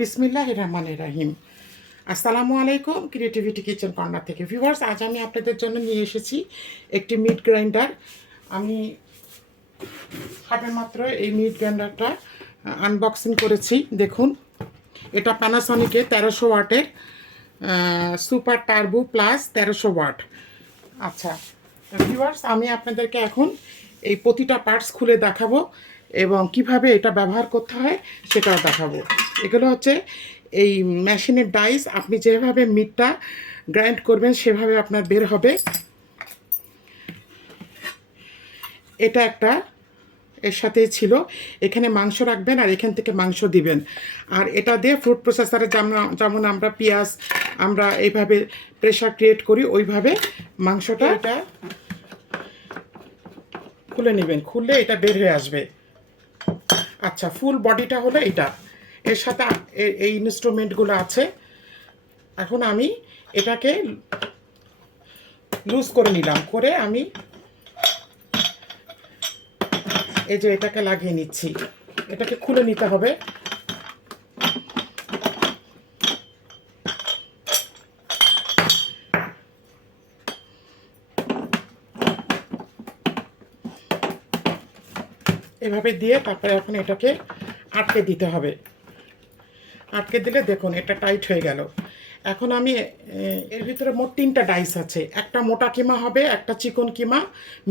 বিসমিল্লাহির রহমানির রহিম। আসসালামু আলাইকুম, ক্রিয়েটিভিটি কিচেন কর্নার থেকে। ভিউয়ার্স, আজ আমি আপনাদের জন্য নিয়ে এসেছি একটি মিট গ্রাইন্ডার। আমি হাতে মাত্র এই মিট গ্রাইন্ডারটা আনবক্সিং করেছি। দেখুন, এটা প্যানাসনিকের 1300 ওয়াটের সুপার টার্বো প্লাস 1300 ওয়াট। আচ্ছা ভিউয়ার্স, আমি আপনাদেরকে এখন এই প্রতিটা পার্টস খুলে দেখাবো এবং কিভাবে এটা ব্যবহার করতে হয় সেটাও দেখাবো। এগুলো হচ্ছে এই মেশিনের ডাইস। আপনি যেভাবে মিটটা গ্রাইন্ড করবেন সেভাবে আপনার বের হবে। এটা একটা এর সাথেই ছিল, এখানে মাংস রাখবেন আর এখান থেকে মাংস দিবেন। আর এটা দিয়ে ফুড প্রসেসরে যেমন আমরা পেঁয়াজ আমরা এইভাবে প্রেশার ক্রিয়েট করি, ওইভাবে মাংসটা এটা খুলে নেবেন, খুললে এটা বের হয়ে আসবে। আচ্ছা, ফুল বডিটা হলো এটা, এর সাথে এই ইনস্ট্রুমেন্টগুলো আছে। এখন আমি এটাকে লুজ করে নিলাম, করে আমি এই যে এটাকে লাগিয়ে নিচ্ছি। এটাকে খুলে নিতে হবে। এভাবে দিয়ে তারপরে এখন এটাকে আটকে দিতে হবে। আটকে দিলে দেখুন এটা টাইট হয়ে গেল। এখন আমি এর ভিতরে মোট 3টা ডাইস আছে। একটা মোটা কিমা হবে, একটা চিকন কিমা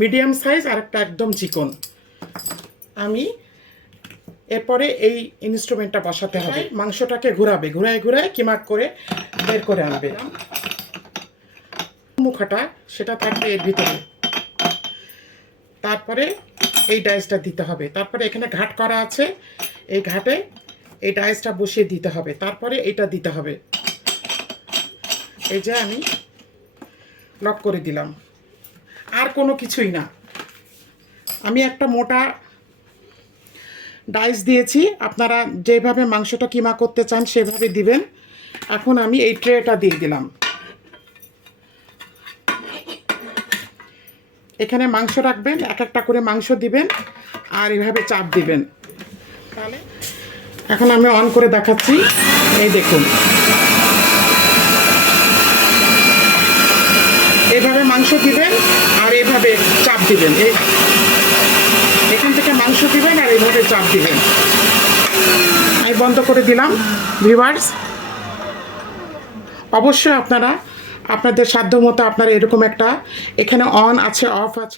মিডিয়াম সাইজ, আর একটা একদম চিকন। আমি এরপরে এই ইনস্ট্রুমেন্টটা বসাতে হবে। মাংসটাকে ঘুরাবে, ঘুরায় কিমা করে বের করে আনবে। মুখাটা সেটা থাকবে এর ভিতরে। তারপরে এই ডাইসটা দিতে হবে। তারপরে এখানে ঘাট করা আছে, এই ঘাটে এই ডাইসটা বসিয়ে দিতে হবে। তারপরে এটা দিতে হবে। এই যে আমি লক করে দিলাম, আর কোনো কিছুই না। আমি একটা মোটা ডাইস দিয়েছি, আপনারা যেভাবে মাংসটা কিমা করতে চান সেভাবে দিবেন। এখন আমি এই ট্রেটা দিয়ে দিলাম। এখানে মাংস রাখবেন, এক একটা করে মাংস দিবেন আর এভাবে চাপ দিবেন। তাহলে এখন আমি অন করে দেখাচ্ছি। এই দেখুন, এভাবে মাংস দিবেন আর এভাবে চাপ দিবেন। এখান থেকে মাংস দিবেন আর এইভাবে চাপ দিবেন। আমি বন্ধ করে দিলাম। ভিউয়ার্স, অবশ্যই আপনারা আপনাদের সাধ্য মতো আপনারা এরকম একটা, এখানে অন আছে অফ আছে।